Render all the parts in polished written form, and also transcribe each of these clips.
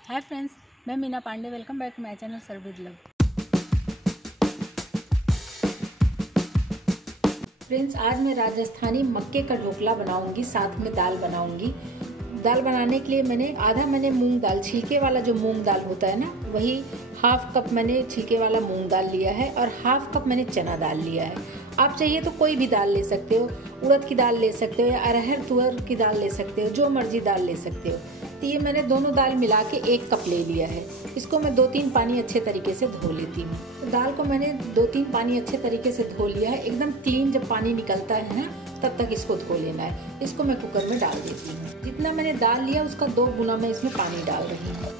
हाय friends, मैं Meena Pandey. Welcome back to my channel serve with love. Friends, आज मैं राजस्थानी मक्के का ढोकला बनाऊंगी, साथ में दाल बनाऊंगी। दाल बनाने के लिए मैंने मूंग दाल, छिलके वाला जो मूंग दाल होता है ना, वही हाफ कप मैंने छिलके वाला मूंग दाल लिया है और हाफ कप मैंने चना दाल लिया है। आप चाहिए तो कोई भी दाल ले सकते हो, उड़द की दाल ले सकते हो या अरहर तुअर की दाल ले सकते हो, जो मर्जी दाल ले सकते हो। तो ये मैंने दोनों दाल मिला के 1 कप ले लिया है। इसको मैं 2-3 पानी अच्छे तरीके से धो लेती हूँ। तो दाल को मैंने 2-3 पानी अच्छे तरीके से धो लिया है। एकदम क्लीन जब पानी निकलता है ना, तब तक इसको धो लेना है। इसको मैं कुकर में डाल देती हूँ। जितना मैंने दाल लिया उसका 2 गुना मैं इसमें पानी डाल रही हूँ।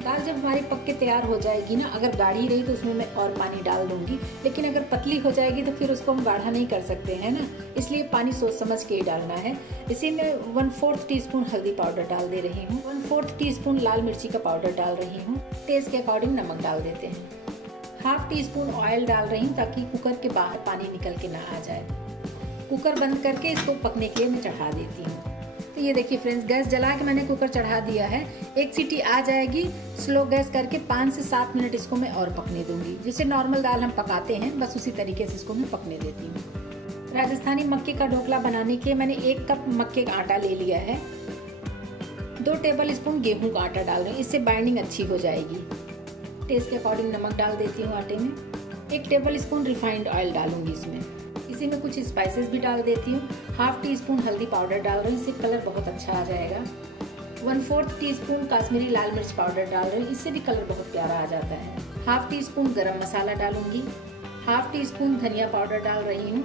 दाल जब हमारी पक के तैयार हो जाएगी ना, अगर गाढ़ी रही तो उसमें मैं और पानी डाल दूंगी, लेकिन अगर पतली हो जाएगी तो फिर उसको हम गाढ़ा नहीं कर सकते हैं ना, इसलिए पानी सोच समझ के ही डालना है। इसी में 1/4 टीस्पून हल्दी पाउडर डाल दे रही हूँ, 1/4 टीस्पून लाल मिर्ची का पाउडर डाल रही हूँ। टेस्ट के अकॉर्डिंग नमक डाल देते हैं। 1/2 टीस्पून ऑयल डाल रही हूँ ताकि कुकर के बाहर पानी निकल के ना आ जाए। कुकर बंद करके इसको पकने के लिए मैं चढ़ा देती हूँ। तो ये देखिए फ्रेंड्स, गैस जला के मैंने कुकर चढ़ा दिया है। 1 सीटी आ जाएगी, स्लो गैस करके 5 से 7 मिनट इसको मैं और पकने दूंगी। जैसे नॉर्मल दाल हम पकाते हैं, बस उसी तरीके से इसको मैं पकने देती हूँ। राजस्थानी मक्के का ढोकला बनाने के लिए मैंने 1 कप मक्के का आटा ले लिया है। 2 टेबल स्पून गेहूँ का आटा डाल रही हूँ, इससे बाइंडिंग अच्छी हो जाएगी। टेस्ट के अकॉर्डिंग नमक डाल देती हूँ आटे में। 1 टेबल स्पून रिफाइंड ऑयल डालूंगी इसमें। इसी में कुछ स्पाइसेस भी डाल देती हूँ। 1/2 टीस्पून हल्दी पाउडर डाल रही हूँ, इससे कलर बहुत अच्छा आ जाएगा। 1/4 टीस्पून काश्मीरी लाल मिर्च पाउडर डाल रही हूँ, इससे भी कलर बहुत प्यारा आ जाता है। 1/2 टीस्पून गरम मसाला डालूंगी। 1/2 टीस्पून धनिया पाउडर डाल रही हूँ।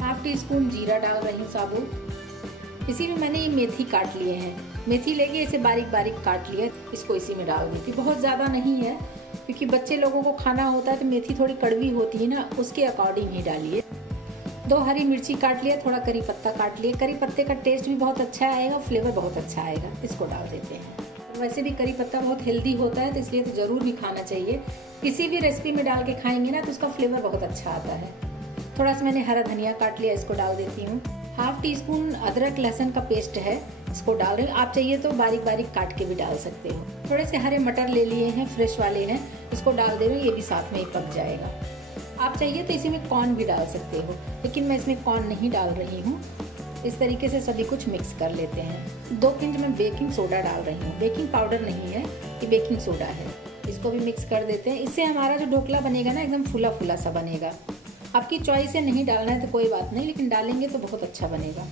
1/2 टीस्पून जीरा डाल रही हूँ साबुत। इसी में मैंने ये मेथी काट लिए हैं। मेथी लेके इसे बारीक बारीक काट लिया, इसको इसी में डाल दूँगी। बहुत ज़्यादा नहीं है, क्योंकि बच्चे लोगों को खाना होता है तो मेथी थोड़ी कड़वी होती है ना, उसके अकॉर्डिंग ही डालिए। 2 हरी मिर्ची काट लिया, थोड़ा करी पत्ता काट लिया। करी पत्ते का टेस्ट भी बहुत अच्छा आएगा, फ्लेवर बहुत अच्छा आएगा। इसको डाल देते हैं। वैसे भी करी पत्ता बहुत हेल्दी होता है, तो इसलिए तो ज़रूर भी खाना चाहिए। किसी भी रेसिपी में डाल के खाएंगे ना तो उसका फ्लेवर बहुत अच्छा आता है। थोड़ा सा मैंने हरा धनिया काट लिया, इसको डाल देती हूँ। 1/2 टीस्पून अदरक लहसुन का पेस्ट है, इसको डाल रही हूँ। आप चाहिए तो बारीक बारीक काट के भी डाल सकते हो। थोड़े से हरे मटर ले लिए हैं, फ्रेश वाले हैं, इसको डाल दे रही हूँ। ये भी साथ में ही पक जाएगा। आप चाहिए तो इसी में कॉर्न भी डाल सकते हो, लेकिन मैं इसमें कॉर्न नहीं डाल रही हूँ। इस तरीके से सभी कुछ मिक्स कर लेते हैं। 2 पिंच में बेकिंग सोडा डाल रही हूँ। बेकिंग पाउडर नहीं है, ये बेकिंग सोडा है। इसको भी मिक्स कर देते हैं। इससे हमारा जो ढोकला बनेगा ना, एकदम फुला फुला सा बनेगा। आपकी चॉइस है, नहीं डालना है तो कोई बात नहीं, लेकिन डालेंगे तो बहुत अच्छा बनेगा।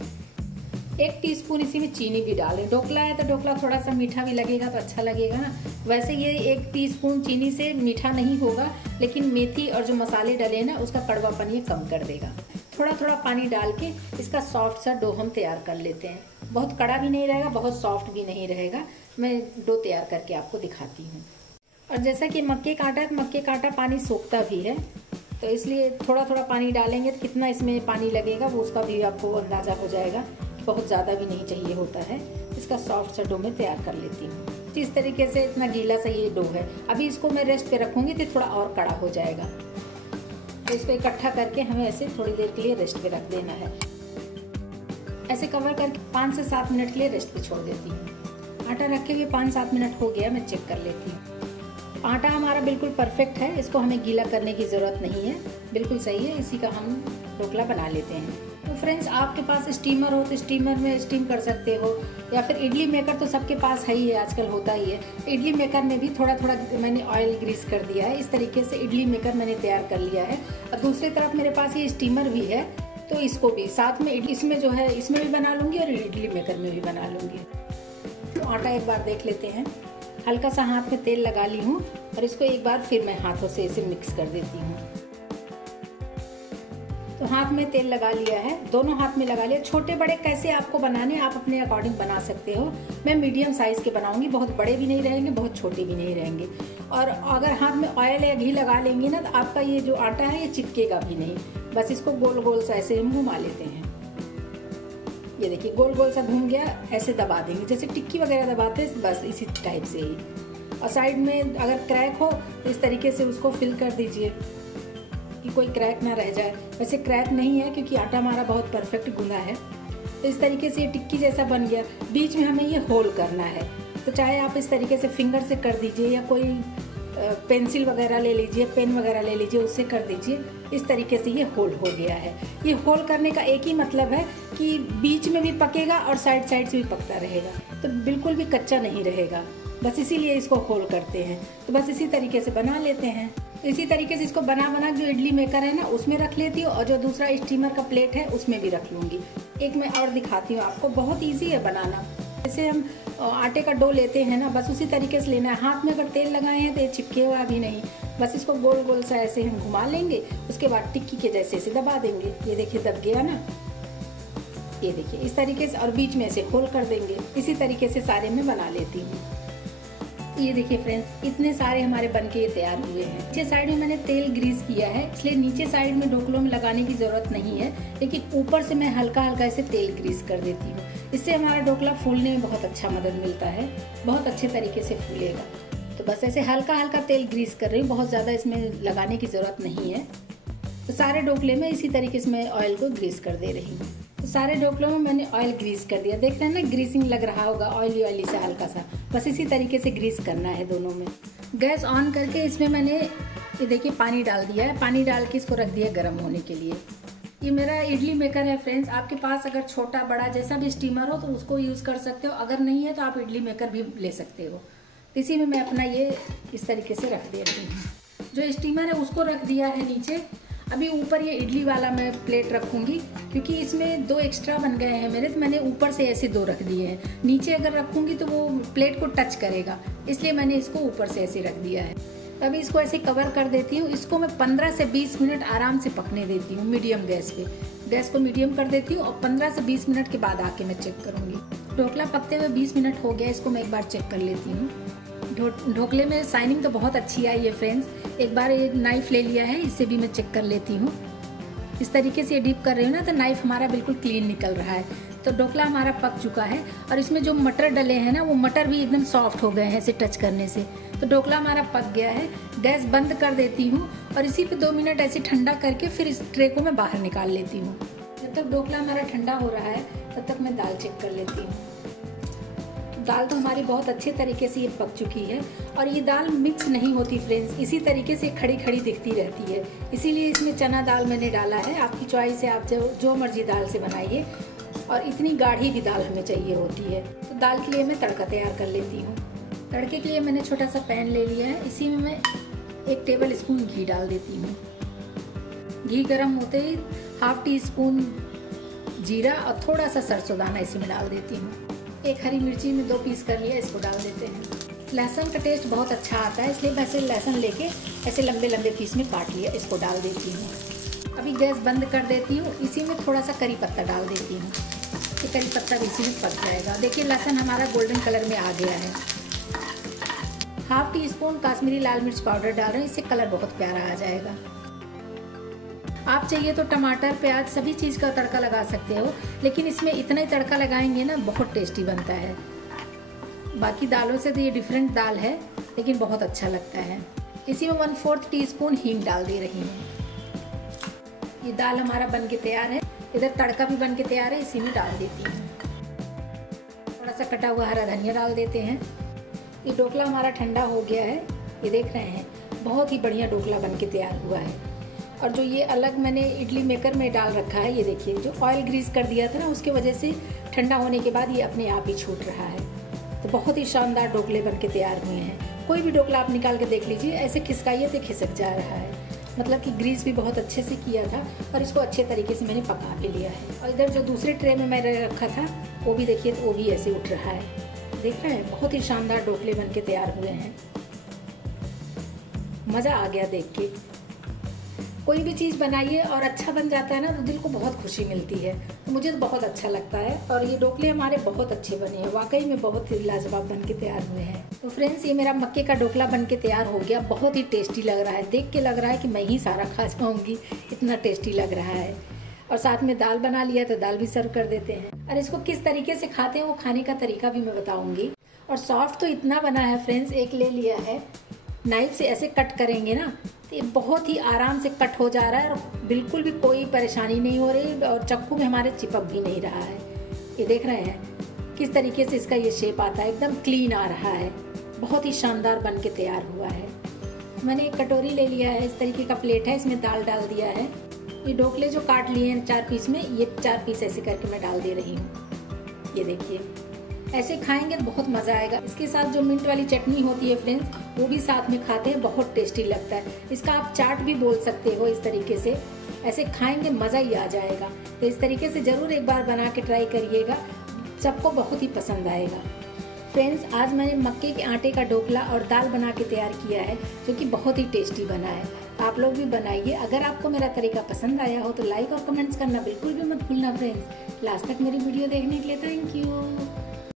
1 टीस्पून इसी में चीनी भी डालें। ढोकला है तो ढोकला थोड़ा सा मीठा भी लगेगा तो अच्छा लगेगा ना। वैसे ये 1 टीस्पून चीनी से मीठा नहीं होगा, लेकिन मेथी और जो मसाले डले ना, उसका कड़वापन ये कम कर देगा। थोड़ा थोड़ा पानी डाल के इसका सॉफ्ट सा डो हम तैयार कर लेते हैं। बहुत कड़ा भी नहीं रहेगा, बहुत सॉफ्ट भी नहीं रहेगा। मैं डो तैयार करके आपको दिखाती हूँ। और जैसा कि मक्के का आटा, मक्के का आटा पानी सोखता भी है, तो इसलिए थोड़ा थोड़ा पानी डालेंगे तो कितना इसमें पानी लगेगा वो उसका भी आपको अंदाजा हो जाएगा। बहुत ज़्यादा भी नहीं चाहिए होता है। इसका सॉफ्ट सा डो मैं तैयार कर लेती हूँ। इस तरीके से इतना गीला सा ये डो है। अभी इसको मैं रेस्ट पे रखूँगी तो थोड़ा और कड़ा हो जाएगा। तो इसको इकट्ठा करके हमें ऐसे थोड़ी देर के लिए रेस्ट पे रख देना है। ऐसे कवर करके 5 से 7 मिनट के लिए रेस्ट पे छोड़ देती हूँ। आटा रखे हुए 5-7 मिनट हो गया, मैं चेक कर लेती हूँ। आटा हमारा बिल्कुल परफेक्ट है, इसको हमें गीला करने की ज़रूरत नहीं है, बिल्कुल सही है। इसी का हम ढोकला बना लेते हैं। तो फ्रेंड्स, आपके पास स्टीमर हो तो स्टीमर में स्टीम कर सकते हो, या फिर इडली मेकर तो सबके पास है ही है, आजकल होता ही है। इडली मेकर में भी थोड़ा थोड़ा मैंने ऑयल ग्रीस कर दिया है। इस तरीके से इडली मेकर मैंने तैयार कर लिया है। और दूसरी तरफ मेरे पास ये स्टीमर भी है, तो इसको भी साथ में इसमें जो है इसमें भी बना लूँगी और इडली मेकर में भी बना लूँगी। तो आटा एक बार देख लेते हैं। हल्का सा हाथ में तेल लगा ली हूँ और इसको एक बार फिर मैं हाथों से इसे मिक्स कर देती हूँ। तो हाथ में तेल लगा लिया है, दोनों हाथ में लगा लिया। छोटे बड़े कैसे आपको बनाने, आप अपने अकॉर्डिंग बना सकते हो। मैं मीडियम साइज़ के बनाऊंगी, बहुत बड़े भी नहीं रहेंगे, बहुत छोटे भी नहीं रहेंगे। और अगर हाथ में ऑयल या घी लगा लेंगी ना, तो आपका ये जो आटा है ये चिपकेगा भी नहीं। बस इसको गोल गोल सा ऐसे हम घुमा लेते हैं। ये देखिए गोल गोल सा घूम गया, ऐसे दबा देंगे जैसे टिक्की वगैरह दबाते हैं, बस इसी टाइप से ही। और साइड में अगर क्रैक हो तो इस तरीके से उसको फिल कर दीजिए कि कोई क्रैक ना रह जाए। वैसे क्रैक नहीं है क्योंकि आटा हमारा बहुत परफेक्ट गूंदा है। तो इस तरीके से ये टिक्की जैसा बन गया। बीच में हमें ये होल करना है, तो चाहे आप इस तरीके से फिंगर से कर दीजिए या कोई पेंसिल वगैरह ले लीजिए, पेन वगैरह ले लीजिए, उससे कर दीजिए। इस तरीके से ये होल हो गया है। ये होल करने का एक ही मतलब है कि बीच में भी पकेगा और साइड साइड से भी पकता रहेगा, तो बिल्कुल भी कच्चा नहीं रहेगा। बस इसीलिए इसको होल करते हैं। तो बस इसी तरीके से बना लेते हैं। तो इसी तरीके से इसको बना जो इडली मेकर है ना उसमें रख लेती हूँ, और जो दूसरा स्टीमर का प्लेट है उसमें भी रख लूँगी। एक मैं और दिखाती हूँ आपको, बहुत ईजी है बनाना। जैसे हम आटे का डो लेते हैं ना, बस उसी तरीके से लेना है। हाथ में अगर तेल लगाए हैं तो ये चिपकेगा भी नहीं। बस इसको गोल गोल सा ऐसे हम घुमा लेंगे, उसके बाद टिक्की के जैसे ऐसे दबा देंगे। ये देखिए दब गया ना, ये देखिए इस तरीके से, और बीच में ऐसे होल कर देंगे। इसी तरीके से सारे मैं बना लेती हूँ। ये देखिए फ्रेंड्स, इतने सारे हमारे बनके ये तैयार हुए हैं। नीचे साइड में मैंने तेल ग्रीस किया है, इसलिए नीचे साइड में ढोकलों में लगाने की ज़रूरत नहीं है, लेकिन ऊपर से मैं हल्का हल्का ऐसे तेल ग्रीस कर देती हूँ। इससे हमारा ढोकला फूलने में बहुत अच्छा मदद मिलता है, बहुत अच्छे तरीके से फूलेगा। तो बस ऐसे हल्का हल्का तेल ग्रीस कर रही हूँ, बहुत ज़्यादा इसमें लगाने की ज़रूरत नहीं है। तो सारे ढोकले में इसी तरीके से मैं ऑयल को ग्रीस कर दे रही हूँ। तो सारे ढोकलों में मैंने ऑयल ग्रीस कर दिया। देख रहे हैं ना, ग्रीसिंग लग रहा होगा, ऑयली ऑयली सा हल्का सा। बस इसी तरीके से ग्रीस करना है दोनों में। गैस ऑन करके इसमें मैंने ये देखिए पानी डाल दिया है। पानी डाल के इसको रख दिया गर्म होने के लिए। ये मेरा इडली मेकर है फ्रेंड्स। आपके पास अगर छोटा बड़ा जैसा भी स्टीमर हो तो उसको यूज़ कर सकते हो, अगर नहीं है तो आप इडली मेकर भी ले सकते हो। इसी में मैं अपना ये इस तरीके से रख दे रही हूँ। जो स्टीमर है उसको रख दिया है नीचे। अभी ऊपर ये इडली वाला मैं प्लेट रखूँगी, क्योंकि इसमें 2 एक्स्ट्रा बन गए हैं मेरे, तो मैंने ऊपर से ऐसे 2 रख दिए हैं। नीचे अगर रखूँगी तो वो प्लेट को टच करेगा, इसलिए मैंने इसको ऊपर से ऐसे रख दिया है। अभी इसको ऐसे कवर कर देती हूँ। इसको मैं 15 से 20 मिनट आराम से पकने देती हूँ मीडियम गैस पे। गैस को मीडियम कर देती हूँ और 15 से 20 मिनट के बाद आके मैं चेक करूँगी। ढोकला पकते हुए 20 मिनट हो गया, इसको मैं एक बार चेक कर लेती हूँ। ढोकले में शाइनिंग तो बहुत अच्छी आई है फ्रेंड्स। एक बार एक नाइफ ले लिया है, इससे भी मैं चेक कर लेती हूँ। इस तरीके से डीप कर रही हूँ ना, तो नाइफ हमारा बिल्कुल क्लीन निकल रहा है। तो ढोकला हमारा पक चुका है, और इसमें जो मटर डले हैं ना, वो मटर भी एकदम सॉफ्ट हो गए हैं ऐसे टच करने से। तो ढोकला हमारा पक गया है। गैस बंद कर देती हूँ और इसी पे 2 मिनट ऐसे ठंडा करके फिर इस ट्रे को मैं बाहर निकाल लेती हूँ। जब तक ढोकला हमारा ठंडा हो रहा है तब तक मैं दाल चेक कर लेती हूँ। दाल तो हमारी बहुत अच्छे तरीके से ये पक चुकी है, और ये दाल मिक्स नहीं होती फ्रेंड्स, इसी तरीके से खड़ी खड़ी दिखती रहती है। इसीलिए इसमें चना दाल मैंने डाला है। आपकी चॉइस है, आप जो मर्जी दाल से बनाइए। और इतनी गाढ़ी भी दाल हमें चाहिए होती है। तो दाल के लिए मैं तड़का तैयार कर लेती हूँ। तड़के के लिए मैंने छोटा सा पैन ले लिया है। इसी में मैं 1 टेबल स्पून घी डाल देती हूँ। घी गर्म होते ही 1/2 टीस्पून जीरा और थोड़ा सा सरसों दाना इसी में डाल देती हूँ। 1 हरी मिर्ची में 2 पीस कर लिया, इसको डाल देते हैं। लहसुन का टेस्ट बहुत अच्छा आता है, इसलिए वैसे लहसुन लेके ऐसे लंबे लंबे पीस में काट लिया, इसको डाल देती हूँ। अभी गैस बंद कर देती हूँ। इसी में थोड़ा सा करी पत्ता डाल देती हूँ। ये करी पत्ता भी इसी में पक जाएगा। देखिए लहसुन हमारा गोल्डन कलर में आ गया है। 1/2 टीस्पून काश्मीरी लाल मिर्च पाउडर डाल रहे हैं, इससे कलर बहुत प्यारा आ जाएगा। आप चाहिए तो टमाटर प्याज सभी चीज़ का तड़का लगा सकते हो, लेकिन इसमें इतना ही तड़का लगाएंगे ना, बहुत टेस्टी बनता है। बाकी दालों से तो ये डिफरेंट दाल है, लेकिन बहुत अच्छा लगता है। इसी में 1/4 टीस्पून हींग डाल दे रही हूँ। ये दाल हमारा बन के तैयार है। इधर तड़का भी बन के तैयार है, इसी में डाल देती हूँ। थोड़ा सा कटा हुआ हरा धनिया डाल देते हैं। ये ढोकला हमारा ठंडा हो गया है, ये देख रहे हैं, बहुत ही बढ़िया ढोकला बन के तैयार हुआ है। और जो ये अलग मैंने इडली मेकर में डाल रखा है, ये देखिए जो ऑयल ग्रीस कर दिया था ना, उसके वजह से ठंडा होने के बाद ये अपने आप ही छूट रहा है। तो बहुत ही शानदार ढोकले बन के तैयार हुए हैं। कोई भी ढोकला आप निकाल के देख लीजिए, ऐसे खिसकाइए तो खिसक जा रहा है। मतलब कि ग्रीस भी बहुत अच्छे से किया था, और इसको अच्छे तरीके से मैंने पका भी लिया है। और इधर जो दूसरे ट्रे में मैंने रखा था वो भी देखिए, तो वो भी ऐसे उठ रहा है। देख रहे हैं, बहुत ही शानदार ढोकले बन के तैयार हुए हैं। मज़ा आ गया देख के। कोई भी चीज़ बनाइए और अच्छा बन जाता है ना, तो दिल को बहुत खुशी मिलती है। तो मुझे तो बहुत अच्छा लगता है। और ये ढोकले हमारे बहुत अच्छे बने हैं, वाकई में बहुत ही लाजवाब बन के तैयार हुए हैं। तो फ्रेंड्स, ये मेरा मक्के का ढोकला बन के तैयार हो गया। बहुत ही टेस्टी लग रहा है, देख के लग रहा है कि मैं ही सारा खा जाऊँगी, इतना टेस्टी लग रहा है। और साथ में दाल बना लिया, तो दाल भी सर्व कर देते हैं। और इसको किस तरीके से खाते हैं वो खाने का तरीका भी मैं बताऊँगी। और सॉफ्ट तो इतना बना है फ्रेंड्स, एक ले लिया है, नाइफ से ऐसे कट करेंगे ना, तो ये बहुत ही आराम से कट हो जा रहा है, और बिल्कुल भी कोई परेशानी नहीं हो रही, और चक्कू में हमारे चिपक भी नहीं रहा है। ये देख रहे हैं, किस तरीके से इसका ये शेप आता है, एकदम क्लीन आ रहा है, बहुत ही शानदार बन के तैयार हुआ है। मैंने एक कटोरी ले लिया है, इस तरीके का प्लेट है, इसमें दाल डाल दिया है। ये ढोकले जो काट लिए हैं 4 पीस में, ये 4 पीस ऐसे करके मैं डाल दे रही हूँ। ये देखिए, ऐसे खाएंगे तो बहुत मज़ा आएगा। इसके साथ जो मिंट वाली चटनी होती है फ्रेंड्स, वो भी साथ में खाते हैं, बहुत टेस्टी लगता है। इसका आप चाट भी बोल सकते हो। इस तरीके से ऐसे खाएंगे मज़ा ही आ जाएगा। तो इस तरीके से ज़रूर एक बार बना के ट्राई करिएगा, सबको बहुत ही पसंद आएगा। फ्रेंड्स, आज मैंने मक्के के आटे का ढोकला और दाल बना के तैयार किया है, जो कि बहुत ही टेस्टी बना है। आप लोग भी बनाइए। अगर आपको मेरा तरीका पसंद आया हो तो लाइक और कमेंट्स करना बिल्कुल भी मत भूलना फ्रेंड्स। लास्ट तक मेरी वीडियो देखने के लिए थैंक यू।